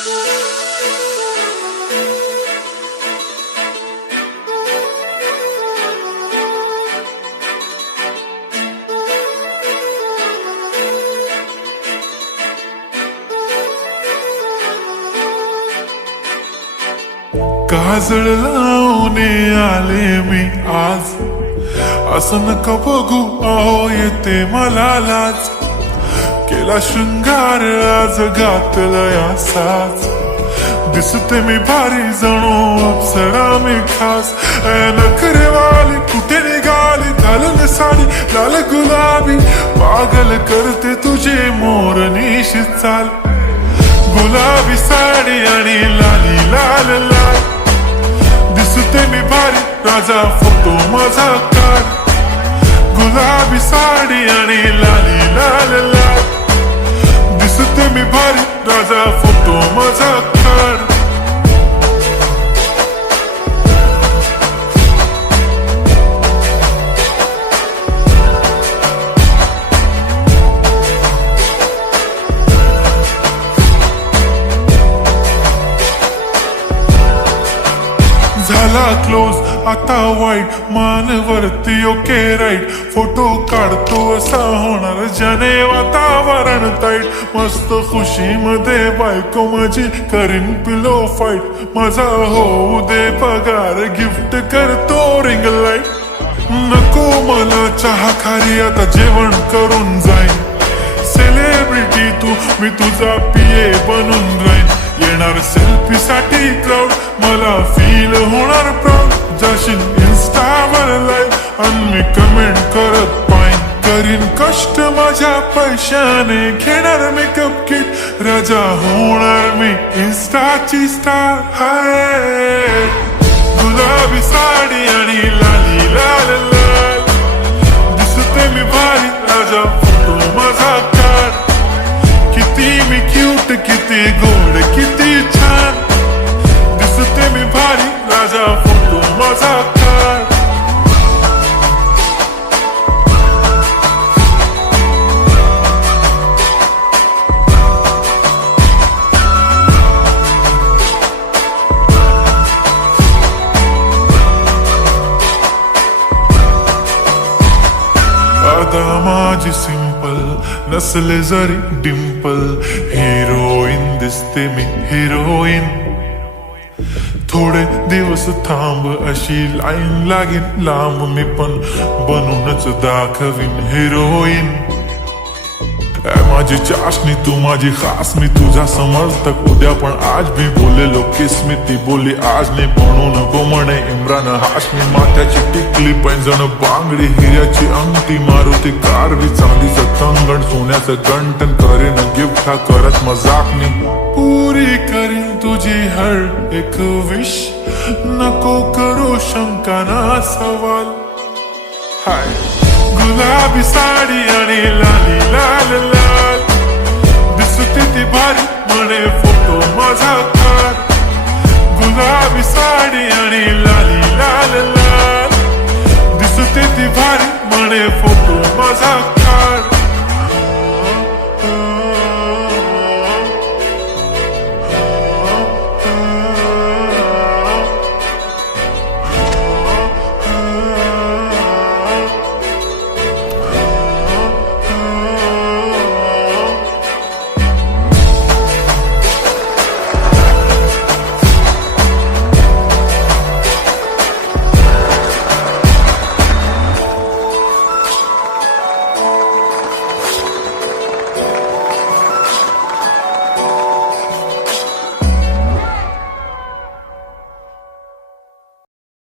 काजळ लावून आले मी आज, असं नका बघू अहो येते मला लाज. केला शृंगार आज घातला साज, दिसते मी भारी जणू अप्सरा मी खास. नखरेवाली कुठे निघाली, घालून साडी लाल गुलाबी, पागल करते तुझे मोरनीशी चाल. गुलाबी साडी आणि लाली लाल लाल, दिसते मी भारी राजा फोटो माझा काढ. गुलाबी साडी आणि लाली लाल लाल, दिसते मी भारी राजा फोटो माझा काढ. झाला क्लोज आता वाईट, मान वरती ओके राईट. फोटो काढतो असा होणार ज्याने वातावरण ताईट. मस्त खुशी मध्ये बायको माझी करीन पिलो फाईट. माझा होऊ दे पगार, गिफ्ट करतो रिंग लाईट. नको मला चहा खारी, आता जेवण करून जाईन. सेलिब्रिटी तू, मी तुझा पिये बनून राहीन. येणार सेल्फी साठी क्राऊड, मला फील होणार प्राऊड. जाशील इन्स्टावर लाईव्ह आणि मी कमेंट करत पाईन. करीन कष्ट माझ्या पैशाने, घेणार मेकअप किट. राजा होणार मी इन्स्टाची स्टार. हाय गुलाबी साडी आणि लाली लाल लाल, दिसते मी भारी राजा फोटो माझा काढ. किती मी क्यूट, किती गोड, किती छान, दिसते मी भारी राजा फोटो माझा काढ. अदा माझी सिंपल, नसले जरी डिंपल. हिरोईन दिसते मी हिरोईन. थोडे दिवस थांब अशी लाईन लागेल लांब, मी पण बनूनच दाखवीन हिरोईन. माझी चाशनी तू माझी खास, मी तुझा समर्थक उद्या पण आज भी बोलेलो किस मी. ती बोली आज नाही बनून नको म्हणे इम्रान हाशमी. माथ्याची टिकली पैंजण बांगडी, हिऱ्याची अंगठी, मारुती कारवी, चांदीचं कंगण, सोन्याचं गंटन. करीन गिफ्ट हा करत मजाकनी, पुरी करीन तुझी हर एक विश. नको करू शंका ना सवाल. हाय गुलाबी साडी आणि लाली लाल लाल, दिसते ती भारी म्हणे फोटो माझा काढ. गुलाबी साडी आणि लाली लाल लाल, दिसते ती भारी म्हणे फोटो माझा.